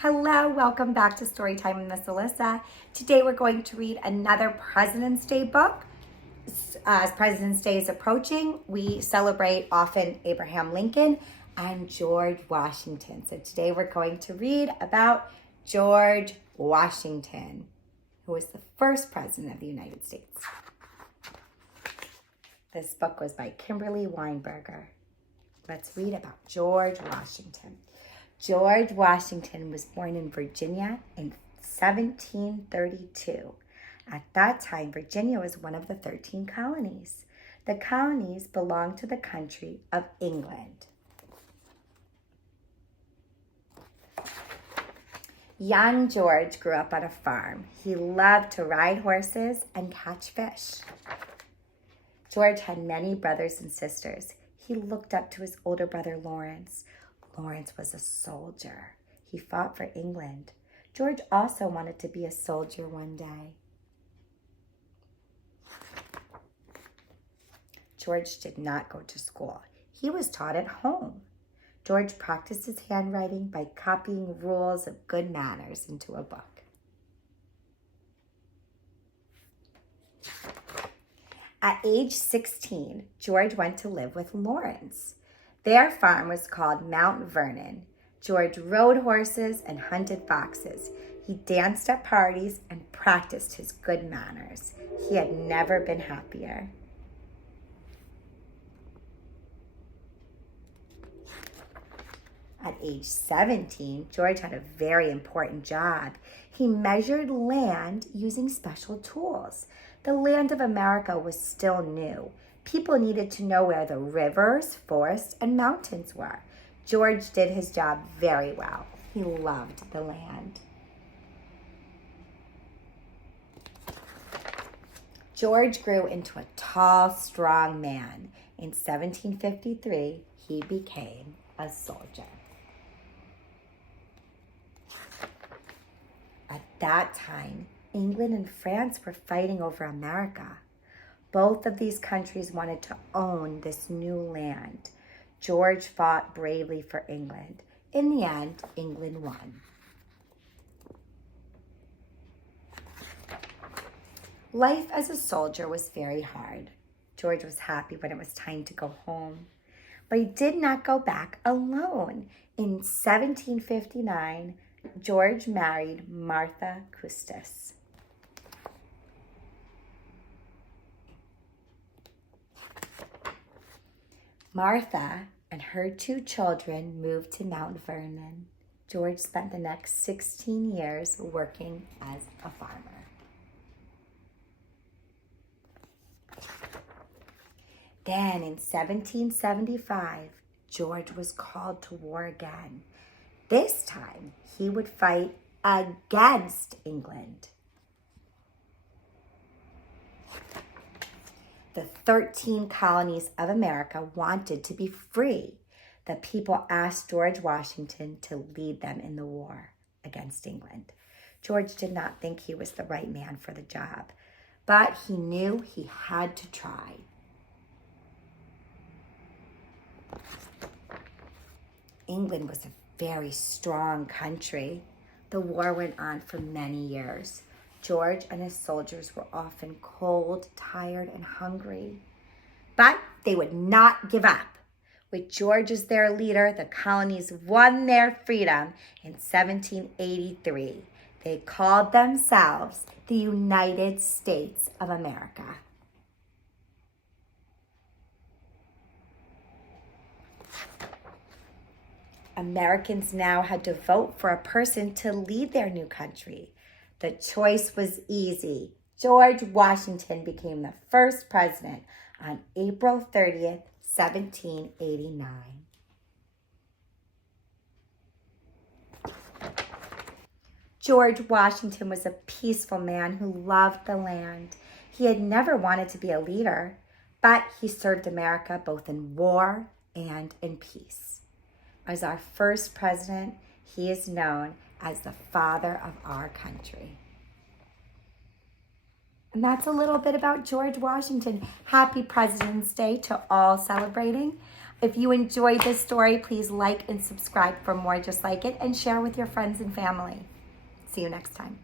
Hello, welcome back to Storytime with Miss Alyssa. Today we're going to read another President's Day book. As President's Day is approaching, we celebrate often Abraham Lincoln and George Washington. So today we're going to read about George Washington, who was the first president of the United States. This book was by Kimberly Weinberger. Let's read about George Washington. George Washington was born in Virginia in 1732. At that time, Virginia was one of the 13 colonies. The colonies belonged to the country of England. Young George grew up on a farm. He loved to ride horses and catch fish. George had many brothers and sisters. He looked up to his older brother, Lawrence. Lawrence was a soldier. He fought for England. George also wanted to be a soldier one day. George did not go to school. He was taught at home. George practiced his handwriting by copying rules of good manners into a book. At age 16, George went to live with Lawrence. Their farm was called Mount Vernon. George rode horses and hunted foxes. He danced at parties and practiced his good manners. He had never been happier. At age 17, George had a very important job. He measured land using special tools. The land of America was still new. People needed to know where the rivers, forests, and mountains were. George did his job very well. He loved the land. George grew into a tall, strong man. In 1753, he became a soldier. At that time, England and France were fighting over America. Both of these countries wanted to own this new land. George fought bravely for England. In the end, England won. Life as a soldier was very hard. George was happy when it was time to go home. But he did not go back alone. In 1759, George married Martha Custis. Martha and her 2 children moved to Mount Vernon. George spent the next 16 years working as a farmer. Then in 1775, George was called to war again. This time, he would fight against England. The 13 colonies of America wanted to be free. The people asked George Washington to lead them in the war against England. George did not think he was the right man for the job, but he knew he had to try. England was a very strong country. The war went on for many years. George and his soldiers were often cold, tired, and hungry. But they would not give up. With George as their leader, the colonies won their freedom in 1783. They called themselves the United States of America. Americans now had to vote for a person to lead their new country. The choice was easy. George Washington became the first president on April 30th, 1789. George Washington was a peaceful man who loved the land. He had never wanted to be a leader, but he served America both in war and in peace. As our first president, he is known as the father of our country. And that's a little bit about George Washington. Happy President's Day to all celebrating. If you enjoyed this story, please like and subscribe for more just like it and share with your friends and family. See you next time.